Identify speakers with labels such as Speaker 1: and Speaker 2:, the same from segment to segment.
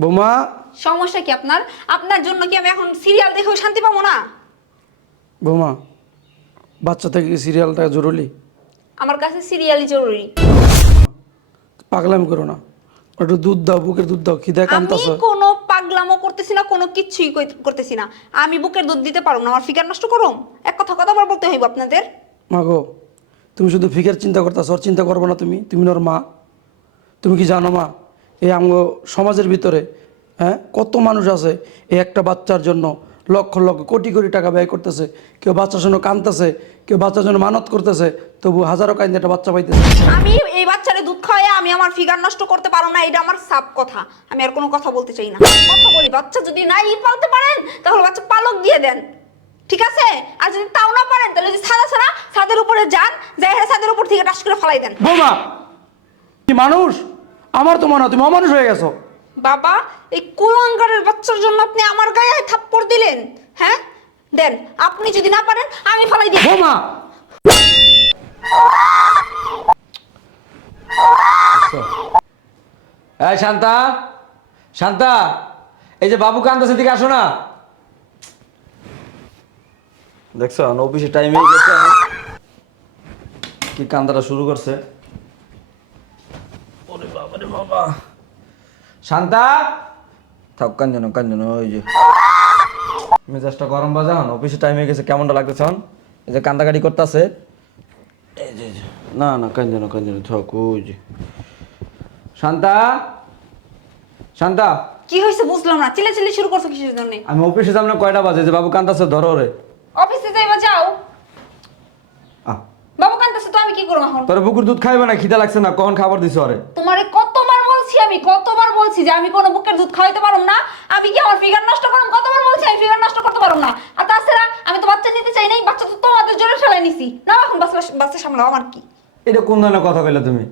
Speaker 1: বৌমা।
Speaker 2: সমস্যা কি আপনার? আপনার জন্য কি আমি এখন সিরিয়াল দেখেও শান্তি পাবো না?
Speaker 1: বৌমা বাচ্চা থেকে সিরিয়ালটা জরুরি?
Speaker 2: আমার কাছে সিরিয়ালই জরুরি।
Speaker 1: পাগলামি করো না। একটু দুধ দাও বুকের দুধ দাও খিদে
Speaker 2: আমি
Speaker 1: কান্তাছে
Speaker 2: কোনো পাগলামো করতেছি না কোনো কিচ্ছুই কই- করতেছি না। আমি বুকের দুধ দিতে পারব না আমার ফিগার নষ্ট করুম? এক কথা কতবার বলতে হইব আপনাদের?
Speaker 1: মা গো তুমি শুধু ফিকের চিন্তা করতেছো ওর চিন্তা করব না তুমি। তুমি ওর মা। তুমি কি জানো মা? এই আম সমাজের ভিতরে হ্যাঁ কত মানুষ আছে এই একটা বাচ্চার জন্য লক্ষ লক্ষ কোটি কোটি টাকা ব্যয় করতেছে কেউ বাচ্চার জন্য কাঁদতেছে কেউ বাচ্চার জন্য মানত করতেছে তবু হাজারো কাইন্দে একটা বাচ্চা পাইতেছে।
Speaker 2: আমি এই বাচ্চারে দুধ খাওয়াই আমি আমার ফিগার নষ্ট করতে পারো না এটা আমার সাপ কথা। আমি আর কোনো কথা বলতে চাই না। কথা বলি বাচ্চা যদি নাই পালতে পারেন তাহলে বাচ্চা পালক দিয়ে দেন। ঠিক আছে? আর যদি তাও না পারেন তাহলে যদি সাদা সাদা ছাদের উপরে যান যাই হ্যাঁ ছাদের উপর থেকে টাস করে ফালাই দেন।
Speaker 1: বৌমা কি মানুষ? আমার তো মনে হয় তুমি অমানুষ হয়ে গেছো।
Speaker 2: বাবা এই কুলাঙ্গারের বাচ্চার জন্য আপনি আমার গায়ে থাপ্পড় দিলেন হ্যাঁ? দেন আপনি যদি না পারেন আমি ফালাই দিই।
Speaker 1: বৌমা!
Speaker 3: এই শান্তা শান্তা এই যে বাবু কান্দাছে দিকে আসো না। দেখছ অফিসে টাইম গেছে। কি কান্দাটা শুরু করছে? ওরে বাবা। শান্তা! থাক কাঞ্জন কাঞ্জন ওই যে। মেজাজটা গরম বাজান অফিসে টাইম হয়ে গেছে কেমনটা লাগতেছে হন এই যে কান্দাকাটি করতেছে। এই যে এই যে। না না কাঞ্জন কাঞ্জন থাক ওই যে। শান্তা! শান্তা!
Speaker 2: কি হয়েছে বুঝলাম না চিলে চিলে শুরু করছ কিসের জন্য?
Speaker 3: আমি অফিসে যাম না কয়টা বাজে? যে বাবু কান্দাছে ধরো রে
Speaker 2: অফিসে যাইবা যাও। বাবু কান্দাছে তো আমি কি করব এখন?
Speaker 3: তোর বুকুর দুধ খাইবে না খিদা লাগছে না কখন খাবার দিছো আরে
Speaker 2: তোমারে বলছি আমি কতবার বলছি যে আমি কোনো বুকের দুধ খাওয়াইতে পারুম না? আমি কি আমার ফিগার নষ্ট করুম? কতবার বলছি আমি ফিগার নষ্ট করতে পারুম না? আর তাছাড়া আমি তো বাচ্চা নিতে চাই নাই বাচ্চা তো তোমাদের জন্য ফেলাই নিছি। না এখন বাচ্চা বাচ্চা সামলাও আমার কি?
Speaker 3: এটা কোন ধরনের কথা কইলে তুমি?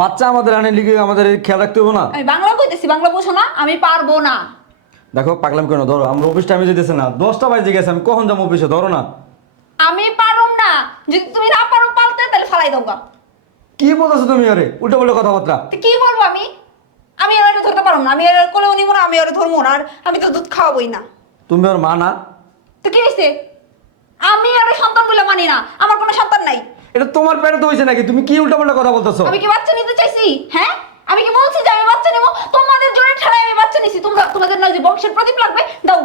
Speaker 3: বাচ্চা আমাদের আনে লিখে আমাদের খেয়াল রাখতে হবে না?
Speaker 2: আমি বাংলা কইতেছি বাংলা বুঝো না আমি পারব না।
Speaker 3: দেখো পাগলাম কেন ধরো আমরা অফিস টাইমে যেতেছে না। দশটা বাজে গেছে আমি কখন যাব অফিসে? ধরো না।
Speaker 2: আমি পারুম না। যদি তুমি না পারো পালতে তাহলে ফালাই দাও
Speaker 3: কি বলতেছো তুমি আরে উল্টো বলে কথাবার্তা
Speaker 2: কি বলব আমি? আমি আর এটা ধরতে পারব না আমি আর কোলেও নিবো না আমি আর ধরবো না আর আমি তো দুধ খাওয়াবোই না।
Speaker 3: তুমি ওর মা না?
Speaker 2: তো কি হয়েছে? আমি আর সন্তান বলে মানি না আমার কোনো সন্তান নাই।
Speaker 3: এটা তোমার পেটে তো হয়েছে নাকি? তুমি কি উল্টো পাল্টা কথা বলতেছো?
Speaker 2: আমি কি বাচ্চা নিতে চাইছি? হ্যাঁ? আমি কি বলছি যে আমি বাচ্চা নেব? তোমাদের জন্য ঠেলায় আমি বাচ্চা নিছি তোমরা তোমাদের না যে বংশের প্রদীপ লাগবে দাও।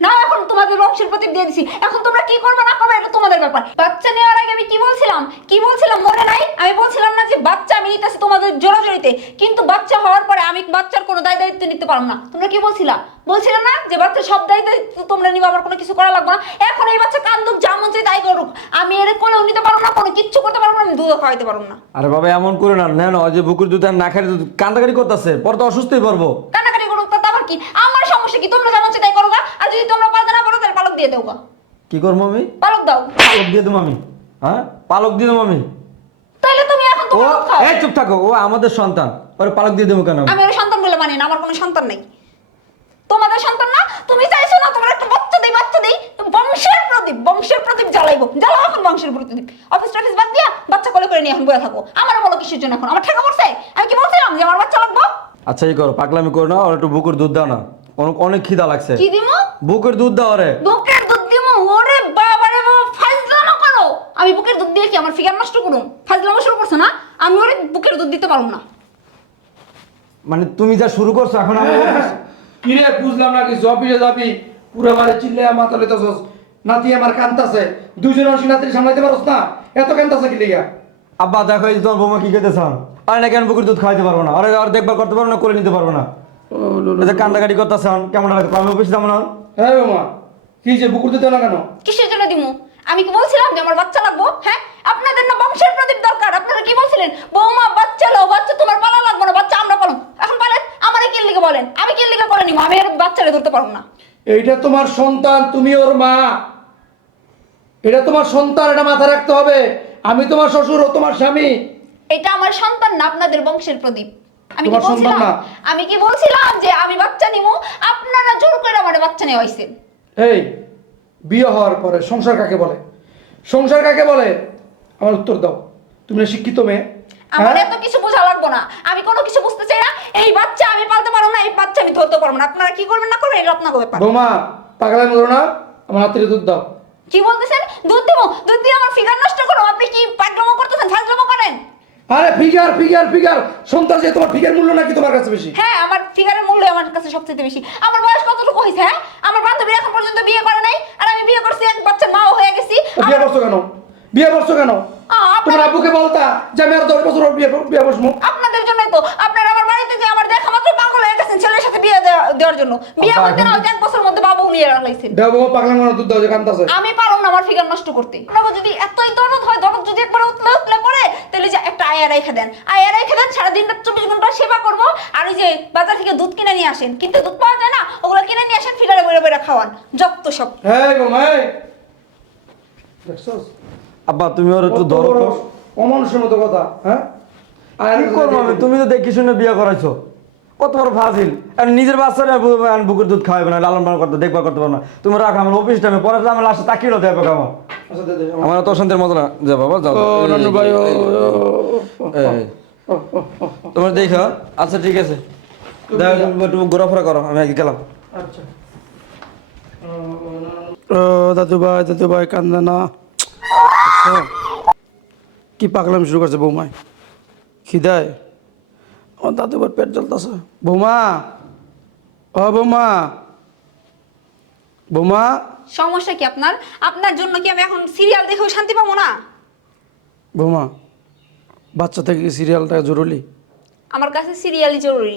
Speaker 2: না এখন তোমাদের বংশের প্রদীপ দিয়ে দিছি। এখন তোমরা কি করবে না করবে এটা তোমাদের ব্যাপার। বাচ্চা নেওয়ার আগে আমি কি বলছিলাম? কি বলছিলাম? মনে নাই? আমি বলছিলাম না যে বাচ্চা আমি নিতেছি তোমাদের জোরাজোরিতে কিন্তু বাচ্চা হওয়ার আমি বাচ্চার কোনো দায় দায়িত্ব নিতে পারব না। তোমরা কি বলছিলা? বলছিলাম না যে বাচ্চা সব দায় দায়িত্ব তোমরা নিবে আমার কোনো কিছু করা লাগবে না। এখন এই বাচ্চা কান্দুক যেমন চাই তাই করুক। আমি এর কোলেও নিতে পারব না কোনো কিচ্ছু করতে পারব না আমি দুধও খাওয়াইতে পারব না।
Speaker 3: আরে বাবা এমন করে না। নেন ওই যে বুকুর দুধ আর না খাই কান্দাকারি করতেছে। পরে তো অসুস্থই পড়ব।
Speaker 2: কান্নাকাটি করুক তা আবার কি? আমার সমস্যা কি? তোমরা যেমন সেটাই করো গা। আর যদি তোমরা পালতে না পারো তাহলে পালক দিয়ে দেও গা।
Speaker 3: কি করব আমি?
Speaker 2: পালক দাও।
Speaker 3: পালক দিয়ে দেবো আমি। হ্যাঁ? পালক দিয়ে দেবো আমি। ও এই চুপ থাকো ও আমাদের সন্তান। ওরে পালক দিয়ে দেবো কেন? আমি?
Speaker 2: ওর সন্তান বলে মানি না আমার কোনো সন্তান নেই। তোমাদের সন্তান না তুমি চাইছো না তোমার একটা বাচ্চা দেই বাচ্চা দেই বংশের প্রদীপ বংশের প্রদীপ জ্বালাইবো। জ্বালাও এখন বংশের প্রদীপ। অফিস টফিস বাদ দিয়া বাচ্চা কোলে করে নিয়ে এখন বয়ে থাকো। আমার বলো কিসের জন্য এখন? আমার ঠেকা পড়ছে। আমি কি বলছিলাম যে আমার বাচ্চা লাগবো?
Speaker 3: আচ্ছা এই করো পাগলামি করো না ওর একটু বুকুর দুধ দাও না। অনেক অনেক খিদা লাগছে।
Speaker 2: কি দিমু?
Speaker 3: বুকের দুধ দাও রে
Speaker 2: বুকের দুধ দিমু ওরে বাবা রে বাবা ফাজলামো করো আমি বুকের দুধ দিয়ে কি আমার ফিগার নষ্ট করুম? ফাজলামো শুরু করছ না? আমি ওরে বুকের দুধ দিতে পারব না।
Speaker 3: মানে তুমি যা শুরু করছ এখন আমি
Speaker 1: কিরে বুঝলাম না কিছু অফিসে যাবি পুরো মারে চিল্লে মাথা লেতেছস নাতি আমার কান্তাছে দুইজন অংশী নাতির সামলাইতে পারস না। এত কান্তাছে কি লিগা
Speaker 3: আব্বা দেখো এই তোমার বৌমা কি খেতে চান আরে না কেন বুকের দুধ খাইতে পারব না। আরে আর দেখবার করতে পারব না করে নিতে পারব না। যে কান্দাকাটি করতেছে কেমন লাগে আমি অফিসে যাব না
Speaker 1: হ্যাঁ বৌমা। কি যে বুকুর দিতে না কেন?
Speaker 2: কিসের জন্য দিমু? আমি কি বলছিলাম যে আমার বাচ্চা লাগবো? হ্যাঁ? আপনাদের না বংশের প্রদীপ দরকার। আপনারা কি বলছিলেন? বৌমা বাচ্চা লো বাচ্চা তোমার পালা লাগবে না বাচ্চা আমরা পালন। এখন পালেন আমার কি লিখে বলেন। আমি কি লিখে করে নিবো আমি আর বাচ্চারে ধরতে পারব না।
Speaker 1: এইটা তোমার সন্তান তুমি ওর মা। এটা তোমার সন্তান এটা মাথায় রাখতে হবে। আমি তোমার শ্বশুর ও তোমার স্বামী।
Speaker 2: এটা আমার সন্তান না আপনাদের বংশের প্রদীপ। আমি কি বলছিলাম?
Speaker 1: না?
Speaker 2: আমি কি বলছিলাম যে আমি বাচ্চা নিবো আপনারা জোর করে আমার বাচ্চা নেওয়া হয়েছেন
Speaker 1: এই বিয়ে হওয়ার পরে সংসার কাকে বলে? সংসার কাকে বলে? আমার উত্তর দাও। তুমি না শিক্ষিত মেয়ে।
Speaker 2: আমার
Speaker 1: হ্যাঁ?
Speaker 2: এত কিছু বোঝা লাগবো না। আমি কোনো কিছু বুঝতে চাই না। এই বাচ্চা আমি পালতে পারব না এই বাচ্চা আমি ধরতে পারব না। আপনারা কি করবেন না করবেন? এটা আপনাকে ব্যাপার
Speaker 1: বৌমা পাগলামি করো না। আমার হাতের দুধ দাও।
Speaker 2: কি বলতেছেন? দুধ দেবো? দুধ দিয়ে আমার ফিগার নষ্ট করো? আপনি কি পাগলামো করতেছেন? ফাজলামো করেন?
Speaker 1: আরে ফিগার ফিগার ফিগার সন্তান যে তোমার ফিগার মূল্য নাকি তোমার কাছে বেশি?
Speaker 2: হ্যাঁ আমার ফিগারের মূল্য আমার কাছে সবচেয়ে বেশি। আমার বয়স কতটুকু হয়েছে হ্যাঁ? আমার বান্ধবী এখন পর্যন্ত বিয়ে করে নাই আর আমি বিয়ে করছি এক বাচ্চা মাও হয়ে গেছি।
Speaker 1: বিয়ে করছ কেন? বিয়ে করছ কেন? তোমার আব্বুকে বলতা যে আমি আর দশ বছর বিয়ে বিয়ে বসবো।
Speaker 2: আপনাদের জন্য তো। আপনারা আমার বাড়িতে যে আমার দেখা মাত্র পাগল হয়ে গেছেন ছেলের সাথে বিয়ে দেওয়ার জন্য। বিয়ে করতে না এক বছর মধ্যে বাবু নিয়ে রাখলাইছেন।
Speaker 1: দেও বৌমা পাগলামি করো দুধ দাও যে কান্তাছে
Speaker 2: আমি পারব না আমার ফিগার নষ্ট করতে। আপনারা যদি এতই দরদ হয় দরদ যদি একবার উতলে উতলে পড়ে তাহলে যে একটা আয়া রেখে দেন। আয়া রেখে দেন সারাদিন চব্বিশ ঘণ্টা সেবা করব আর ওই যে বাজার থেকে দুধ কিনে নিয়ে আসেন। কিন্তু দুধ পাওয়া যায় না ওগুলো কিনে নিয়ে আসেন ফিগারে বেড়ে বেড়ে খাওয়ান। যত সব।
Speaker 1: হ্যাঁ
Speaker 3: আব্বা তুমি ওর একটু ধরো।
Speaker 1: অমানুষের মতো কথা হ্যাঁ? আর
Speaker 3: কি করব আমি? তুমি তো দেখি শুনে বিয়ে করাইছো। কত বড় ফাজিল। আর নিজের বাচ্চারা বুকের দুধ খাওয়াবে না লালন পালন করতে দেখভাল করতে পারব না। তুমি রাখো আমার অফিস টাইমে পরে আমার লাস্টে তাকিয়ে দেবে আমার
Speaker 1: আচ্ছা দে দে আমার-
Speaker 3: আমার তো অশান্তির মতো না। যা বাবা যাও
Speaker 1: ভাই
Speaker 3: তোমার দেখো আচ্ছা ঠিক আছে। একটু ঘোরাফেরা করো আমি আগে গেলাম।
Speaker 1: আচ্ছা। ও দাদু ভাই দাদু ভাই কান্দে না। কি পাগলাম শুরু করছে বৌমায় খিদায়? ও দাদু ভাই পেট জ্বলতেছে। বৌমা ও বৌমা। বৌমা।
Speaker 2: সমস্যা কি আপনার? আপনার জন্য কি আমি এখন সিরিয়াল দেখেও শান্তি পাবো না?
Speaker 1: বৌমা বাচ্চা থেকে কি সিরিয়ালটা জরুরি?
Speaker 2: আমার কাছে সিরিয়ালই জরুরি।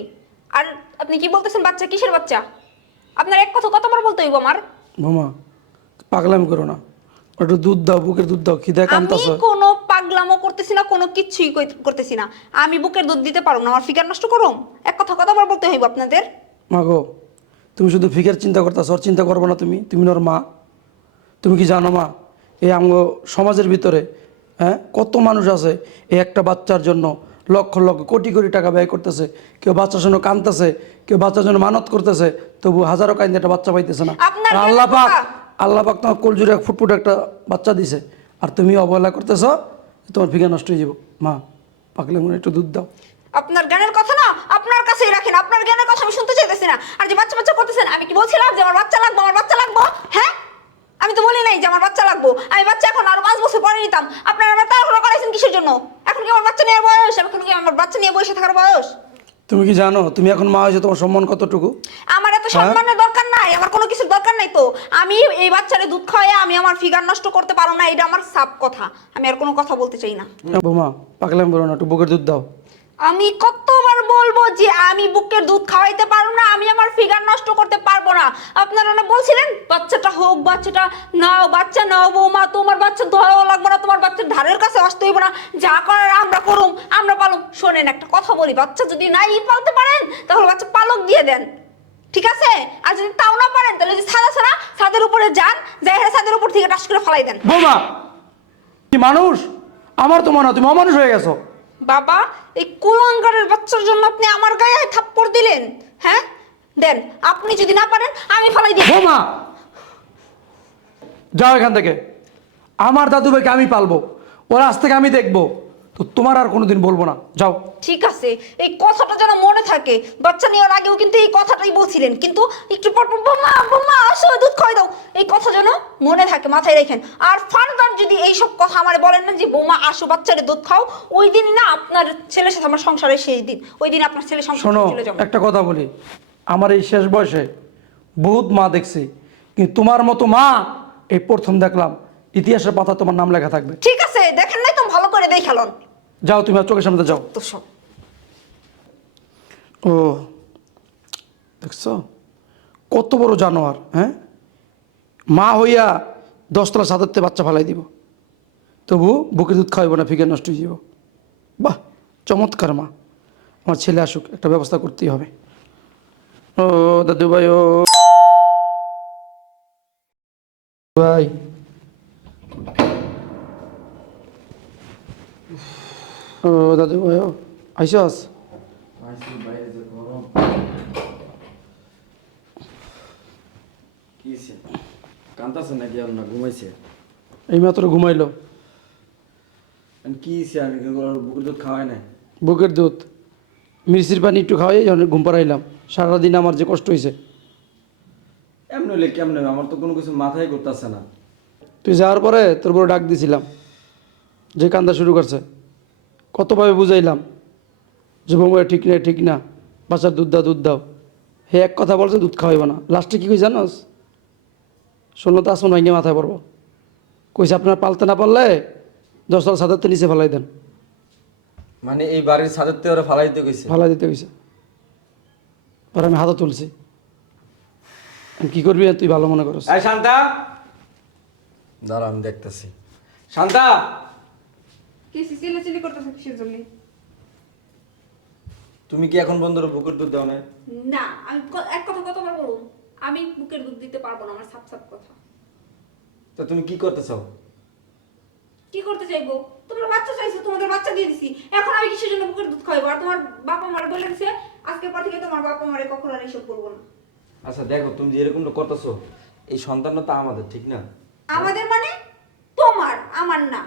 Speaker 2: আর আপনি কি বলতেছেন বাচ্চা কিসের বাচ্চা? আপনার এক কথা কতবার বলতে হইব আমার?
Speaker 1: বৌমা পাগলামি করো না। একটু দুধ দাও বুকের দুধ দাও খিদায়
Speaker 2: আমি কোনো পাগলামো করতেছি না কোনো কিচ্ছুই করতেছি না। আমি বুকের দুধ দিতে পারব না আমার ফিগার নষ্ট করুম? এক কথা কতবার বলতে হইব আপনাদের?
Speaker 1: মা গো তুমি শুধু ফিকের চিন্তা করতেছ ওর চিন্তা করব না তুমি। তুমি ওর মা। তুমি কি জানো মা এই আঙ্গ সমাজের ভিতরে হ্যাঁ কত মানুষ আছে এই একটা বাচ্চার জন্য লক্ষ লক্ষ কোটি কোটি টাকা ব্যয় করতেছে। কেউ বাচ্চার জন্য কাঁদতেছে কেউ বাচ্চার জন্য মানত করতেছে তবু হাজারো কাইন্দে একটা বাচ্চা পাইতেছে না। আর আল্লাহ পাক আল্লাহ পাক তোমার কলজুরে ফুটফুট একটা বাচ্চা দিছে। আর তুমি অবহেলা করতেছ তোমার ফিগার নষ্ট হয়ে যাব। মা পাকলে মনে একটু দুধ দাও।
Speaker 2: আপনার জ্ঞানের কথা না আপনার কাছেই রাখেন। আপনার জ্ঞানের কথা আমি শুনতে চাইতেছি না। আর যে বাচ্চা বাচ্চা করতেছেন, আমি কি বলছিলাম যে আমার বাচ্চা লাগবো, আমার বাচ্চা লাগবো? হ্যাঁ? আমি তো বলি নাই যে আমার বাচ্চা লাগবো। আমি বাচ্চা এখন আরও পাঁচ বছর পরে নিতাম। আপনারা আমার তাড়াহুড়ো করাইছেন কিসের জন্য? এখন কি আমার বাচ্চা নেওয়ার বয়স? এখন কি আমার বাচ্চা নিয়ে বসে থাকার বয়স?
Speaker 1: তুমি কি জানো তুমি এখন মা হয়েছে তোমার সম্মান কতটুকু?
Speaker 2: আমার এত সম্মানের দরকার নাই আমার কোনো কিছুর দরকার নাই তো। আমি এই বাচ্চারে দুধ খাওয়াই আমি আমার ফিগার নষ্ট করতে পারো না এটা আমার সাপ কথা। আমি আর কোনো কথা বলতে চাই না।
Speaker 1: বৌমা পাগলাম বলো না একটু বুকের দুধ দাও।
Speaker 2: আমি কতবার বলব যে আমি বুকের দুধ খাওয়াইতে পারব না, আমি আমার ফিগার নষ্ট করতে পারব না। আপনারা না বলছিলেন, বাচ্চাটা হোক, বাচ্চাটা নাও, বাচ্চা নাও বৌমা, তোমার বাচ্চা ধরাও লাগবে না, তোমার বাচ্চার ধারের কাছে আসতে হইব না। যা করার আমরা করুম, আমরা পালুম। শোনেন, একটা কথা বলি, বাচ্চা যদি নাই পালতে পারেন, তাহলে বাচ্চা পালক দিয়ে দেন। ঠিক আছে? আর যদি তাও না পারেন, তাহলে যদি ছাদা ছাড়া ছাদের উপরে যান, যাই ছাদের উপর থেকে টাস করে ফেলাই দেন।
Speaker 1: বৌমা মানুষ? আমার তো মনে হয় তুমি অমানুষ হয়ে গেছো।
Speaker 2: বাবা, এই কুলাঙ্গারের বাচ্চার জন্য আপনি আমার গায়ে থাপ্পড় দিলেন হ্যাঁ? দেন, আপনি যদি না পারেন, আমি ফালাই দিই
Speaker 1: মা যাও এখান থেকে। আমার দাদু ভাইকে আমি পালবো। ওর আজ থেকে আমি দেখব। তো তোমার আর কোনোদিন বলব না। যাও।
Speaker 2: ঠিক আছে এই কথাটা যেন মনে থাকে বাচ্চা নেওয়ার আগেও কিন্তু এই কথাটাই বলছিলেন কিন্তু একটু পর পর বোমা বোমা আসো দুধ খাই দাও। এই কথা যেন মনে থাকে মাথায় রেখেন। আর ফার্দার যদি এইসব কথা আমার বলেন না যে বোমা আসো বাচ্চারে দুধ খাও ওই দিন না আপনার ছেলের সাথে আমার সংসারের শেষ দিন। ওই দিন আপনার ছেলে সংসার
Speaker 1: শোনো
Speaker 2: চলে যাবে।
Speaker 1: একটা কথা বলি। আমার এই শেষ বয়সে বহুত মা দেখছি কিন্তু তোমার মতো মা এই প্রথম দেখলাম। ইতিহাসের পাতা তোমার নাম লেখা থাকবে।
Speaker 2: ঠিক আছে দেখেন নাই তো ভালো করে দেখালন
Speaker 1: যাও তুমি আর চোখের সামনে যাও।
Speaker 2: তো সব।
Speaker 1: ও দেখছ? কত বড় জানোয়ার হ্যাঁ? মা হইয়া দশতলা সাদারতে বাচ্চা ফালাই দিব। তবু বুকের দুধ খাওয়াইব না ফিগার নষ্ট হয়ে যাব বাহ চমৎকার মা। আমার ছেলে আসুক একটা ব্যবস্থা করতেই হবে। ও দাদু ভাই ও। ভাই। ও দাদু ভাই আইসস?
Speaker 3: কান্তাছে নাকি আর না ঘুমাইছে?
Speaker 1: এই মাত্র ঘুমাইলো
Speaker 3: কি আমি বুকের দুধ খাওয়াই নাই?
Speaker 1: বুকের দুধ। মিষ্টির পানি একটু খাওয়াই যখন ঘুম পাড়াইলাম। সারাদিন আমার যে কষ্ট হয়েছে
Speaker 3: এমনি হলে কেমন? আমার তো কোনো কিছু মাথায় করতেছে না।
Speaker 1: তুই যাওয়ার পরে তোর বড় ডাক দিছিলাম যে কান্দা শুরু করছে। কতভাবে বুঝাইলাম? যে ঠিক না ঠিক না। বাচ্চার দুধ দাও দুধ দাও। হে এক কথা বলছে দুধ খাওয়াইব না। লাস্টে কি কই জানোস? শোনো তো আসুন ভাইকে মাথায় পড়ব। কইছে আপনার পালতে না পারলে দশ সাল সাদাতে নিচে ফেলাই দেন।
Speaker 3: মানে এই বাড়ির থেকে ওরা ফালাই দিতে কইছে?
Speaker 1: ফালাই দিতে কইছে। পরে আমি হাতও তুলছি। কি করবি তুই ভালো মনে করস।
Speaker 3: শান্তা! দাঁড়া আমি দেখতেছি। শান্তা!
Speaker 2: কি চিল্লাচিল্লি করতেছে কিসের জন্য?
Speaker 3: তুমি কি এখন বন্ধুর বুকের দুধ দাও না
Speaker 2: না আমি ক- এক কথা কতবার বলব? আমি বুকের দুধ দিতে পারব না আমার সাপ সাপ কথা।
Speaker 3: তো তুমি কি করতে চাও?
Speaker 2: কি করতে চাইব? তোমরা বাচ্চা চাইছো তোমাদের বাচ্চা দিয়ে দিছি। এখন আমি কিসের জন্য বুকের দুধ খাইবো আর তোমার বাবা মারা বলে দিছে আজকের পর থেকে তোমার বাবা মারে কখনো আর এসব করব না।
Speaker 3: আচ্ছা দেখো তুমি যে এরকমটা করতেছো এই সন্তানটা তো আমাদের ঠিক না?
Speaker 2: আমাদের মানে তোমার আমার না।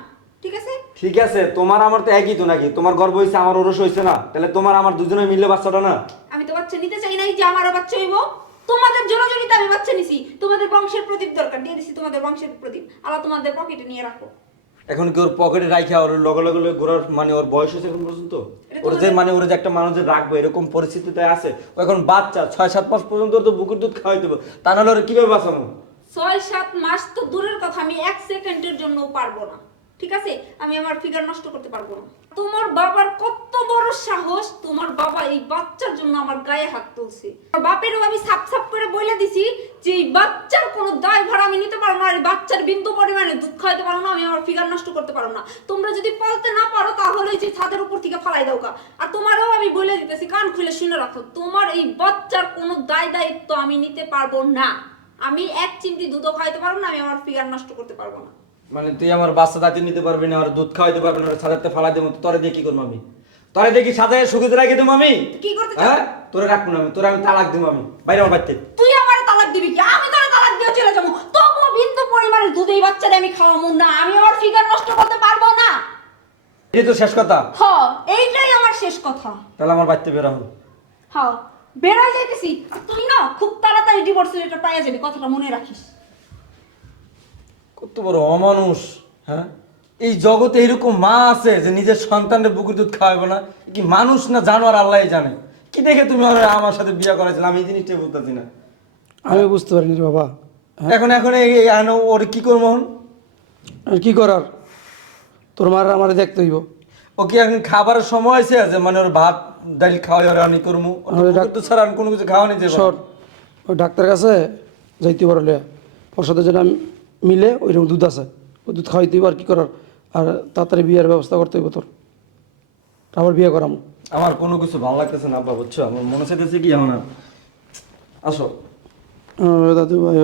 Speaker 2: ঠিক আছে?
Speaker 3: ঠিক আছে তোমার আমার তো একই তো নাকি? তোমার গর্ব হয়েছে আমার ওরস হয়েছে না। তাহলে তোমার আমার দুজনে মিললে বাচ্চাটা না?
Speaker 2: আমি তো বাচ্চা নিতে চাই নাই যে আমারও বাচ্চা হইব। তোমাদের জোরাজোরিতে আমি বাচ্চা নিছি। তোমাদের বংশের প্রদীপ দরকার দিয়ে দিছি তোমাদের বংশের প্রদীপ। আল্লাহ তোমাদের পকেটে নিয়ে রাখো।
Speaker 3: এখন কি ওর পকেটে রাখা ওর লগে লগে লগে ঘোরার মানে ওর বয়স হয়েছে এখন পর্যন্ত? ওর যে মানে ওর যে একটা মানুষ রাখবে এরকম পরিস্থিতিতে আছে। ও এখন বাচ্চা ছয় সাত মাস পর্যন্ত ওর তো বুকের দুধ খাওয়াইতে হবে তা নাহলে ওর কীভাবে বাঁচানো
Speaker 2: ছয় সাত মাস তো দূরের কথা আমি এক সেকেন্ডের জন্য পারব না। ঠিক আছে? আমি আমার ফিগার নষ্ট করতে পারব না। তোমার বাবার কত বড় সাহস, তোমার বাবা এই বাচ্চার জন্য আমার গায়ে হাত তুলছে। বাপেরও আমি সাপ সাপ করে বলে দিছি যে এই বাচ্চার কোনো দায় ভার আমি নিতে পারব না, আর বাচ্চার বিন্দু পরিমাণে দুধ খাইতে পারব না, আমি আমার ফিগার নষ্ট করতে পারব না। তোমরা যদি পালতে না পারো, তাহলে যে ছাদের উপর থেকে ফালাই দাও আর তোমারও আমি বলে দিতেছি, কান খুলে শুনে রাখো, তোমার এই বাচ্চার কোনো দায় দায়িত্ব আমি নিতে পারব না। আমি এক চিমটি দুধও খাইতে পারব না, আমি আমার ফিগার নষ্ট করতে পারব না।
Speaker 3: মানে তুই আমার বাচ্চা দাঁতি নিতে পারবি না আর দুধ খাওয়াইতে পারবি না সাজাতে ফালাই দেবো তোরে দিয়ে কি করব আমি? তোরে দেখি সাজায় সুখে রাখি দেবো আমি?
Speaker 2: কি করতে
Speaker 3: হ্যাঁ? তোরে রাখব না আমি তোরে আমি তালাক দেবো আমি। বাইরে আমার বাড়িতে।
Speaker 2: তুই আমার তালাক দিবি কি? আমি তোর তালাক দিয়ে চলে যাব। তবুও বিন্দু পরিমাণের দুধ এই বাচ্চাটা আমি খাওয়াবো না আমি আমার ফিগার নষ্ট করতে পারব না।
Speaker 3: এই তো শেষ কথা।
Speaker 2: হ এইটাই আমার শেষ কথা।
Speaker 3: তাহলে আমার বাড়িতে বেরো হন
Speaker 2: হ বেরোয় যাইতেছি। না খুব তাড়াতাড়ি ডিভোর্স লেটার পাইয়া যাবি কথাটা মনে রাখিস।
Speaker 3: কত বড় অমানুষ হ্যাঁ? এই জগতে এরকম মা আছে যে নিজের সন্তানের বুকের দুধ খাওয়াবে না। কি মানুষ না জানোয়ার আল্লাহ জানে? কি দেখে তুমি আমার সাথে বিয়ে করেছিলে আমি এই জিনিসটাই বুঝতেছি না।
Speaker 1: আমি বুঝতে পারিনি বাবা।
Speaker 3: এখন এখন এই ওর কি করব?
Speaker 1: আর কি করার? তোর মার আমার দেখতে হইব।
Speaker 3: ও কি এখন খাবারের সময় আছে যে মানে ওর ভাত ডাল খাওয়াই ওর আমি করব?
Speaker 1: আরে
Speaker 3: দুধ ছাড়া আমি কোনো কিছু খাওয়া নিতে পারব না।
Speaker 1: শর্ট ওই ডাক্তার কাছে যাইতে পারো লিয়া ওর সাথে যেটা মিলে ওইরকম দুধ আছে। ওই দুধ খাওয়াইতে হইব আর কী করার? আর তাড়াতাড়ি বিয়ের ব্যবস্থা করতে হইব তোর। আবার বিয়ে করাম।
Speaker 3: আমার কোনো কিছু ভালো লাগতেছে না আব্বা বুঝছ? আমার মনে চাইতেছে কি আমার আসো।
Speaker 1: দাদু ভাই